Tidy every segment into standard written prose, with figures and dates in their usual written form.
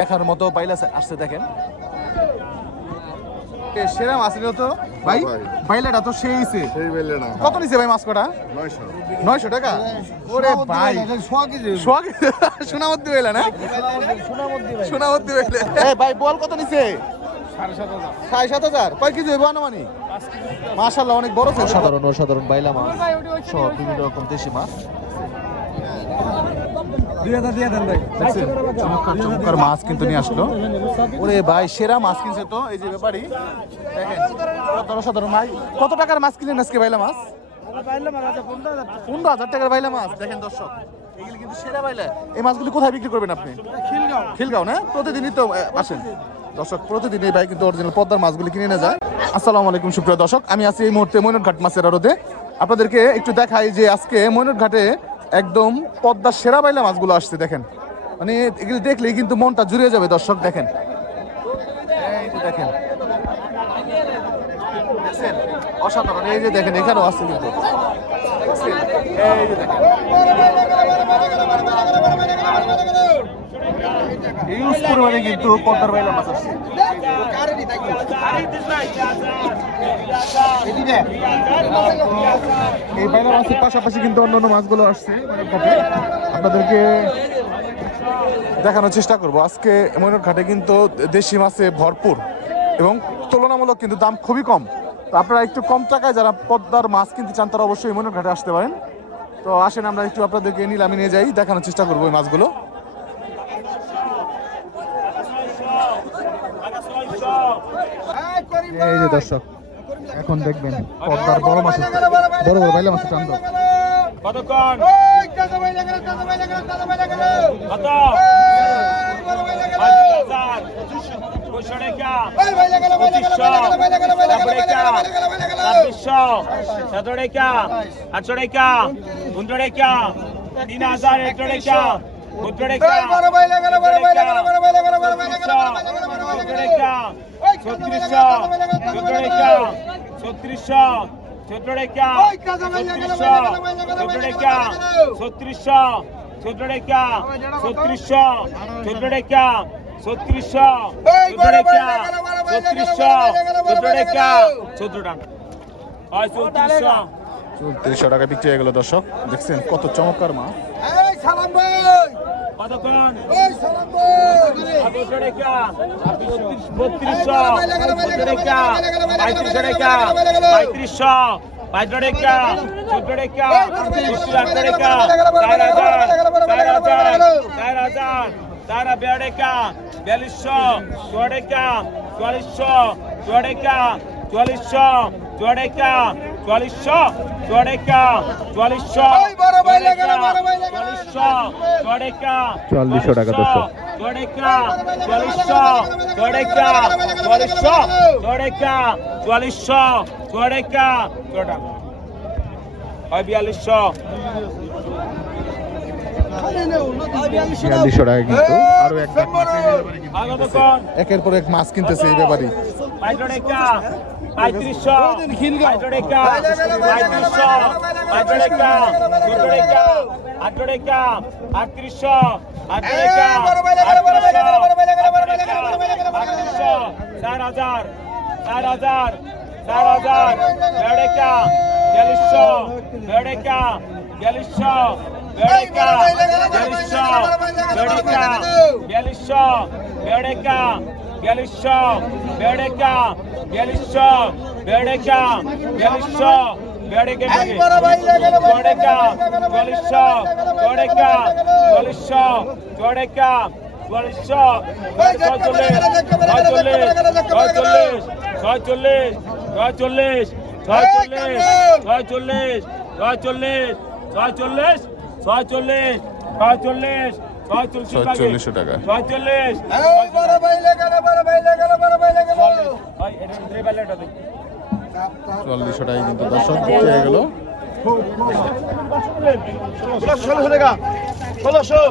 দেখার মতো বাইলা আসছে দেখেন সেরা মাছ নিল তো ভাই বাইলাটা তো সেইছে কত নিছে ভাই মাছ কটা 900 টাকা ওরে ভাই সোনামদ্দি বাইলা না সোনামদ্দি বাইলা এই ভাই বল কত নিছে 7,500 কয় কেজি হইব আনুমানিক মাশাআল্লাহ অনেক বড় সাধারণ বাইলা মাছ সব বিভিন্ন রকম দেশি মাছ চমৎকার মাছ কিন্তু নিয়ে আসলো ওরে ভাই সেরা মাছ কিনছে তো এই যে ব্যাপারী দেখেন সাধারণ ভাই কত টাকার মাছ কিনলেন আজকে বাইলা মাছ 15,000 টাকার বাইলা মাছ দেখেন দর্শক এগুলি কিন্তু সেরা বাইলা এই মাছগুলি কোথায় বিক্রি করবেন আপনি খিলগাঁও না প্রতিদিনই তো আসেন দর্শক প্রতিদিন এই ভাই কিন্তু অরিজিনাল পদ্মার মাছগুলি কিনে নিয়ে যায় আসসালামু আলাইকুম সুপ্রিয় দর্শক আমি আছি এই মুহূর্তে ময়নটঘাট মাছের আড়তে আপনাদেরকে একটু দেখাই যে আজকে ময়নটঘাটে একদম পদ্মার সেরা বাইলা মাছগুলো আসছে দেখেন মানে এগুলি দেখলেই কিন্তু মনটা জুড়িয়ে যাবে দর্শক দেখেন দেখেন অসাধারণ এই যে দেখেন এখানেও আসছে কিন্তু এই যে দেখেন ইউজ পরিমাণে কিন্তু পদ্মার বাইলা মাছ আসছে এই বাইলা মাছের পাশাপাশি কিন্তু অন্যান্য মাছগুলো আসছে আপনাদেরকে দেখানোর চেষ্টা করব আজকে ময়নটঘাটে কিন্তু দেশি মাছে ভরপুর এবং তুলনামূলক কিন্তু দাম খুবই কম তো আপনারা একটু কম টাকায় যারা পদ্মার মাছ কিনতে চান তারা অবশ্যই ময়নটঘাটে আসতে পারেন তো আসেন আমরা একটু আপনাদেরকে নিলামে নিয়ে যাই দেখানোর চেষ্টা করবো এই মাছগুলো এই যে দর্শক এখন দেখবেন পদ্মার বড় মাছ বড় বাইলা মাছের চান্দ কতক্ষণ টাকা বিক্রি হয়ে গেল দর্শক দেখছেন কত চমৎকার মাছ কিন্তু আরো একের পর এক মাছ কিনতেছে এই ব্যাপারী টাকায় কিন্তু দর্শক বিক্রি হয়ে গেল 1600 টাকা 1600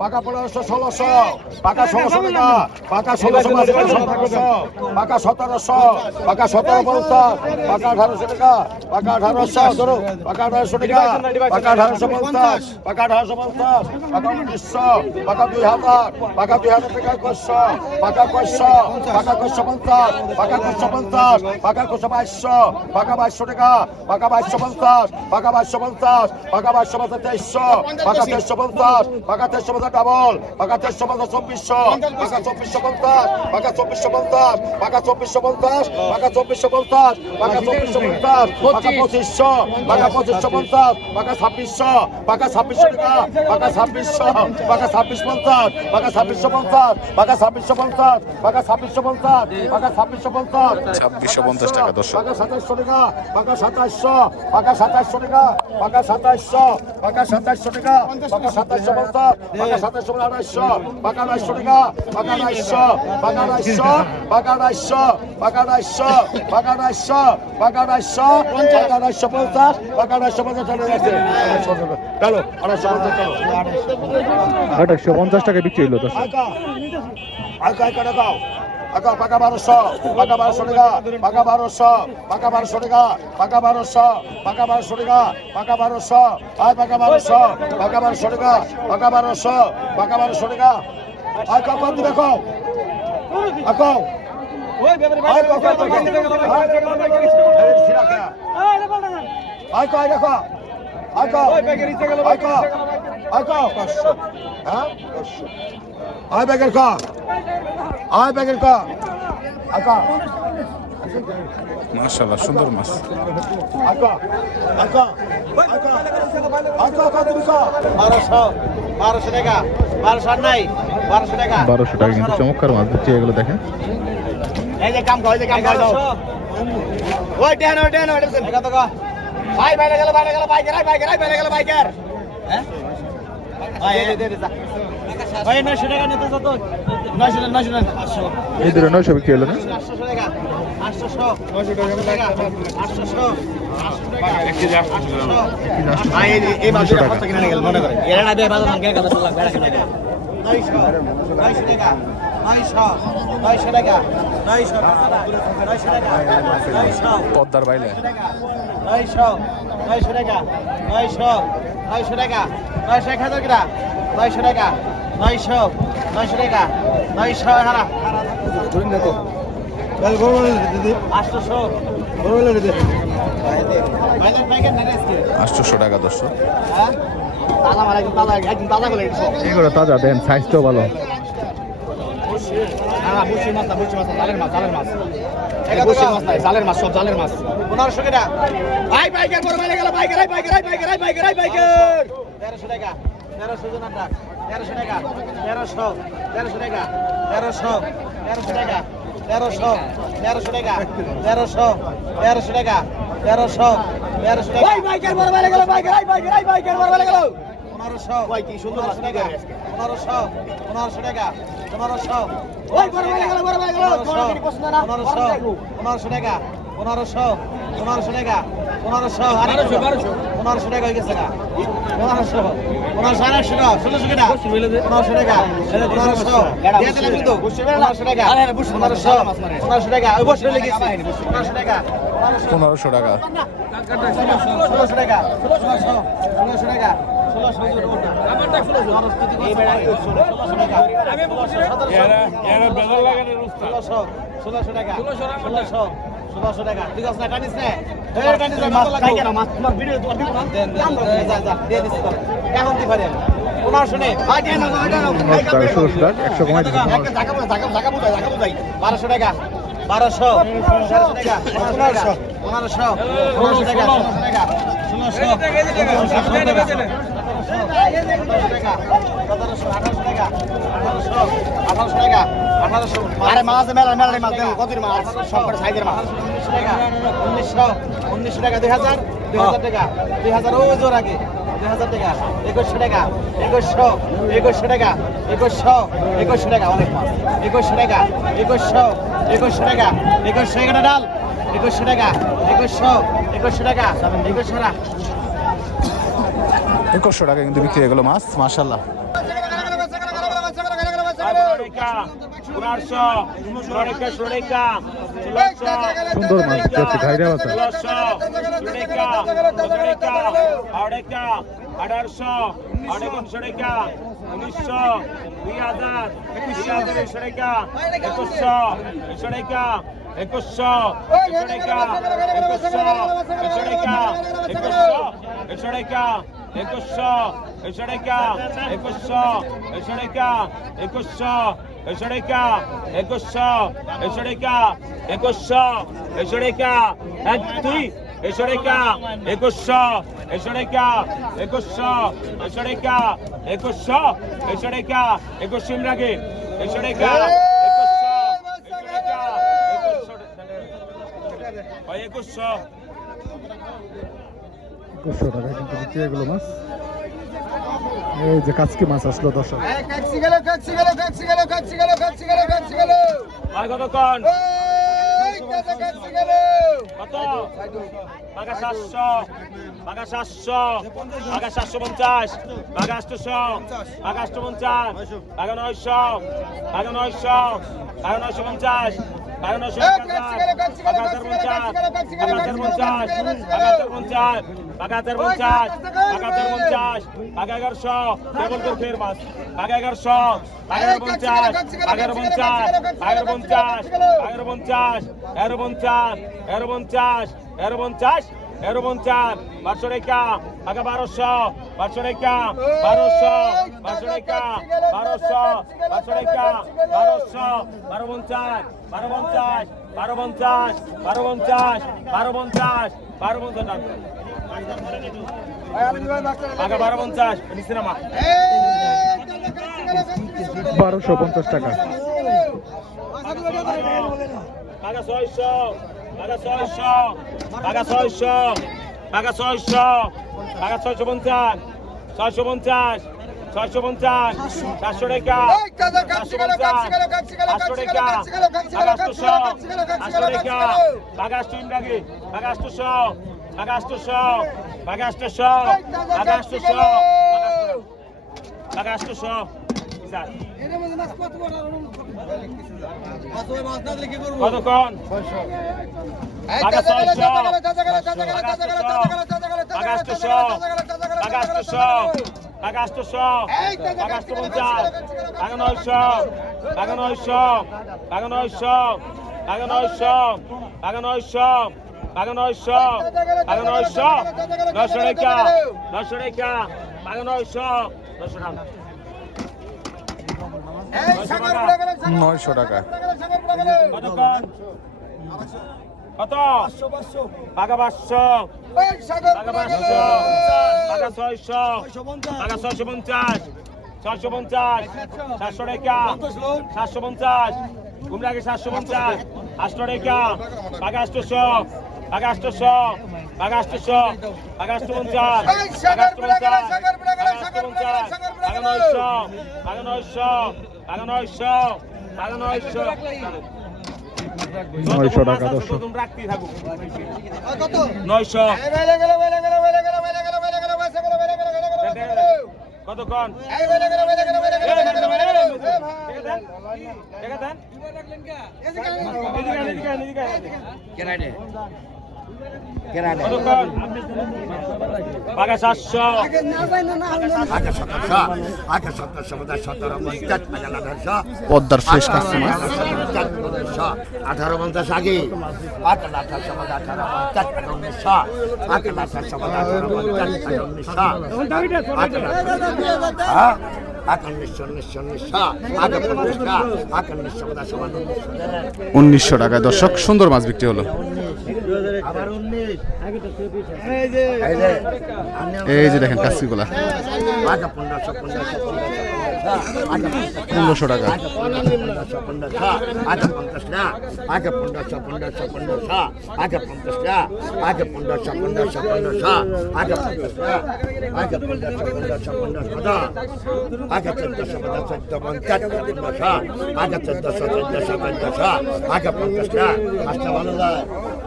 পাকা 1500 1600 পাকা 1600 টাকা পাকা 1600 মাছ 1700 পাকা 1700 পাকা 1750 পাকা 1800 টাকা পাকা 1800 ধরো পাকা 1800 টাকা পাকা 1850 পাকা 1850 পাকা 1900 পাকা 2000 পাকা 2000 টাকা 2100 পাকা 2100 পাকা 2150 পাকা 2150 পাকা 2200 পাকা 2200 টাকা পাকা 2250 পাকা 2250 পাকা 2250 2300 পাকা 2350 পাকা 2350 ডাবল পাকা 2350 2400 পাকা 2450 পাকা 2450 পাকা 2450 পাকা 2450 পাকা 2450 পাকা 2500 পাকা 2550 পাকা 2600 পাকা 2600 টাকা পাকা 2600 পাকা 2650 পাকা 2650 পাকা 2650 পাকা 2650 পাকা 2650 2650 টাকা দর্শক। পাকা 2700 টাকা পাকা 2700 পাকা 2700 টাকা পাকা 2700 পাকা 2700 টাকা পাকা 2750 পাকা 2700 পাকা 900 টাকা পাকা 900 পাকা 900 পাকা 900 পাকা 900 পাকা 900 পাকা 900 পাকা 950 পাকা 950 চলে যাচ্ছে চলো 950 চলো 850 টাকা বিক্রি হলো দর্শক। আকা আকা আকা টাকা আকা পাকা 1200 পাকা 1200 টাকা পাকা 1200 পাকা 1200 টাকা পাকা 1200 পাকা 1200 টাকা পাকা 1200 আয় পাকা 1200 পাকা 1200 টাকা পাকা 1200 পাকা 1200 টাকা আয় কত দিবে কও আকা আয় কত আয় কয় দেখো আয় কও আয় কও আয় কও হ্যাঁ আয় বেগের কা আয় বেগের কা আকা মাশাআল্লাহ সুন্দর মাছ। আকা আকা আকা আকা কত দিবে কা 1200 টাকা 1200 নাই 1200 টাকা 1200 টাকা কিন্তু চমৎকার মাছ দিচ্ছে এগুলো দেখেন। এই যে কাম করে দাও ওই দেন কত কো ভাই বাইরে গেল বাইরে গেল বাইকার হ্যাঁ ভাই দে যা ভাই 900 টাকা নিতে যত 900 800 এই ধরে 900 বিক্রি হলো না? 800 টাকা 800 টাকা 800 ভাই এই মাছটা কত কিনে গেল মনে করে এরা না দিয়ে বাজার মাঙ্গে কথা লাগবে এরা কিনে দেয় 900 টাকা 900 টাকা 900 টাকা 900 পদ্মার বাইলে 900 টাকা 900 টাকা 900 1000 কিরা 900 টাকা 900 টাকা 900 হারা ধরুন দেখো কাল গরম দিদি 800 গরম দিদি বাইরে বাইকে না রেস্কে 800 টাকা দর্শক। হ্যাঁ তাজা মাল একদম তাজা করে দিছো এগুলো তাজা দেন, সাইজটাও ভালো। হ্যাঁ বুঝছি মাছ জালের মাছ বুঝছি মাছ নাই জালের মাছ সব জালের মাছ 1500 টাকা ভাই বাইকের বড় বাইরে গেল বাইকের 1300 টাকা 1300 জন টাকা 1300 টাকা 1300 টাকা 1300 টাকা 1300 টাকা 1300 টাকা 1300 টাকা ভাই বাইকের বড় বাইরে গেল বাইকের বড় বাইরে গেল 1500 ভাই কি সুন্দর মাছ টাকা 1500 টাকা 1500 ওই বড় বাইরে গেল 1500 টাকা 1500 টাকা 1500 টাকা হয়ে গেছে না 1500 টাকা 1600 টাকা 1500 টাকা 1500 দিয়ে দিলাম কিন্তু 1500 টাকা 1500 টাকা ওই বসে লেগেছে 1500 টাকা 1500 টাকা 1600 টাকা 1600 টাকা 1600 টাকা 1600 টাকা ঠিক আছে না টানিস না এই টানিস না মাছ খাই কেন মাছ তোমার ভিডিও তোমার দিব না দাম যা দিয়ে দিছি তো এখন দি পারেন 1500 নে ভাই দেন না 1600 টাকা 100 কমাই দিচ্ছি। জায়গা বুঝাই 1200 টাকা 1200 টাকা 1500 টাকা 1800 টাকা আরে মাছ মেলা মাছ দেবো কত মাছ সব করে সাইজের মাছ 1900 টাকা 2000 টাকা 2000 ও জোর আগে 2000 টাকা 2100 টাকা 2100 টাকা 2100 টাকা অনেক মাছ 2100 টাকা 2100 টাকা 2100 টাকা ডাল 2100 টাকা 2100 টাকা 2100 টাকা 2100 টাকা কিন্তু বিক্রি হয়ে গেল মাছ। মাশাআল্লাহ টাকা 1500 16 টাকা 16 সুন্দর মাছ যাচ্ছে ঘাইরা বাতা 16 টাকা 17 টাকা 18 টাকা 1800 1800 টাকা 1900 2000 2100 টাকা 2100 টাকা 2100 টাকা 2100 টাকা 2100 টাকা 2100 টাকা 2100 টাকা 2100 টাকা 2100 টাকা 2100 টাকা 1 2 100 টাকা 2100 টাকা 2100 টাকা 2100 টাকা 2100 লাগে 100 টাকা 2100 200 টাকা কিন্তু বিক্রি এগুলো মাছ। এই যে কাচকি মাছ আসলো দর্শক। কত কোন কত টাকা 700 টাকা 700 টাকা 750 টাকা 800 টাকা 850 টাকা 900 টাকা 900 টাকা 950 টাকা 950 টাকা 1050 টাকা 1050 টাকা 1050 টাকা 1050 টাকা 1050 টাকা 1100 কেবল তোর ফের মাছ টাকা 1100 টাকা 1150 টাকা 1150 টাকা 1150 টাকা 1150 1150 1150 1150 500 টাকা টাকা 1200 500 টাকা 1200 500 টাকা 1200 500 টাকা 1200 1250 1250 1250 1250 1250 1250 টাকা 1250 নিচে নামা 1250 টাকা। টাকা 600 টাকা 600 টাকা 600 টাকা 600 টাকা 650 650 650 400 টাকা 500 টাকা 800 টাকা টাকা 800 লাগে টাকা 800 টাকা 800 টাকা 800 টাকা 800 টাকা 800 কতক্ষণ টাকা 600 টাকা 800 টাকা 800 টাকা 800 টাকা 850 টাকা 900 টাকা 900 টাকা 900 টাকা 900 টাকা 900 টাকা 900 টাকা 900 900 টাকা 900 টাকা টাকা 900 900 টাকা 900 টাকা। কতক্ষণ কত টাকা 500 টাকা 500 টাকা 600 টাকা 650 650 700 টাকা 750 ঘুমরা আগে 750 800 টাকা টাকা 800 টাকা 800 টাকা 800 টাকা 850 টাকা 850 টাকা 900 টাকা 900 টাকা 900 টাকা 900 900 টাকা দর্শক। রাখতেই থাকুক 900 কতক্ষণ বাঘা 700 পদ্মার শেষ কাছে মাছ। 1850 আগে 1900 টাকায় দর্শক সুন্দর মাছ বিক্রি হলো। এই যে দেখেন কাচ্চিগুলা 1500 টাকা।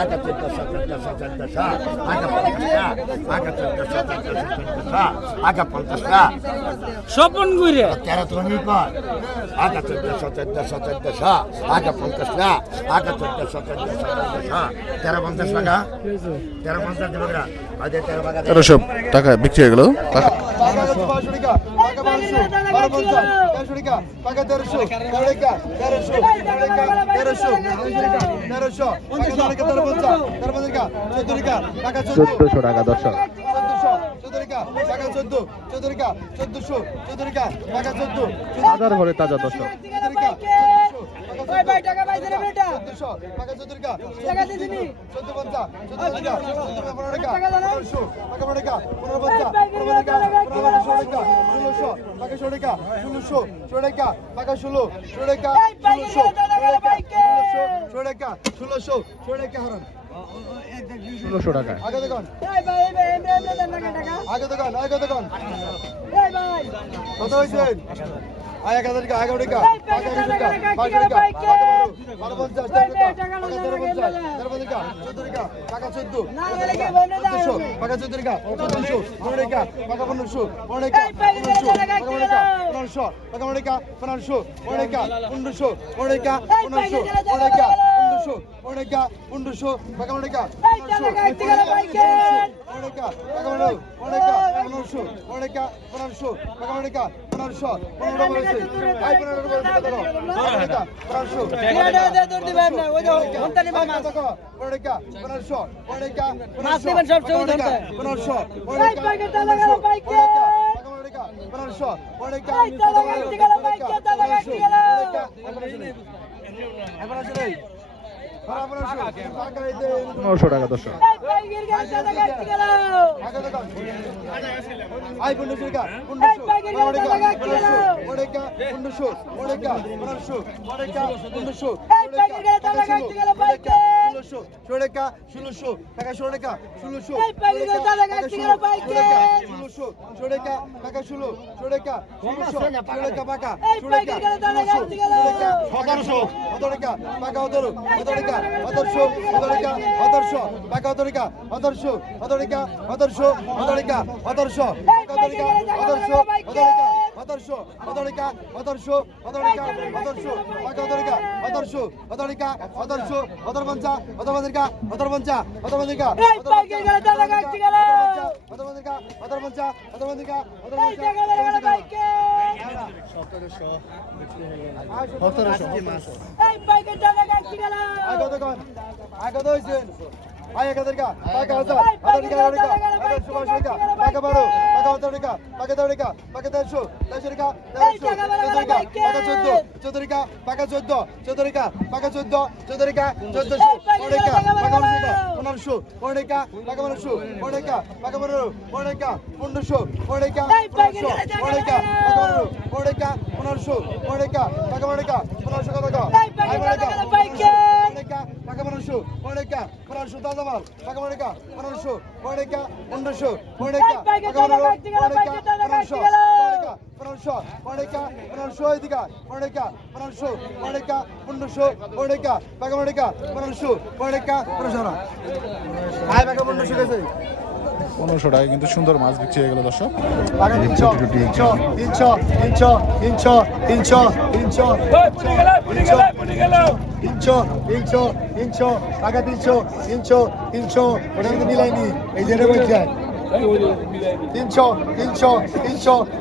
পাকা 1400 পাকা 50 টাকা স্বপন ঘুরে 13 তো নিয়ে কর পাকা 1400 পাকা 50 টাকা পাকা 1400 1350 টাকা 1350 দেবো না আজ 13 টাকা 1300 টাকা বিক্রি হয়ে গেল টাকা চোদ্দশো টাকা দর্শক হাজার ভরে তাজা দর্শক ষোলোশো টাকা কত হয়েছে? 1000 টাকা 11 টাকা 12 টাকা 5 টাকা 50 টাকা 14 টাকা 14 টাকা 14 টাকা 14 টাকা 1500 টাকা 1500 টাকা 1500 টাকা 1500 টাকা 1500 টাকা 1500 টাকা 1500 টাকা 1500 টাকা 900 টাকা দর্শক পনেরোশো টাকা কিন্তু সুন্দর মাছ বিক্রি হয়ে গেল দর্শক মিলাইনি এই যে বলছে 300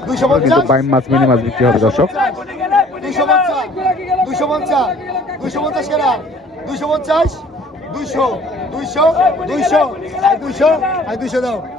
250 বাইম মাছ মিনি মাছ বিক্রি হবে দর্শক 250 কেনা 250 200 200 200 200 দাও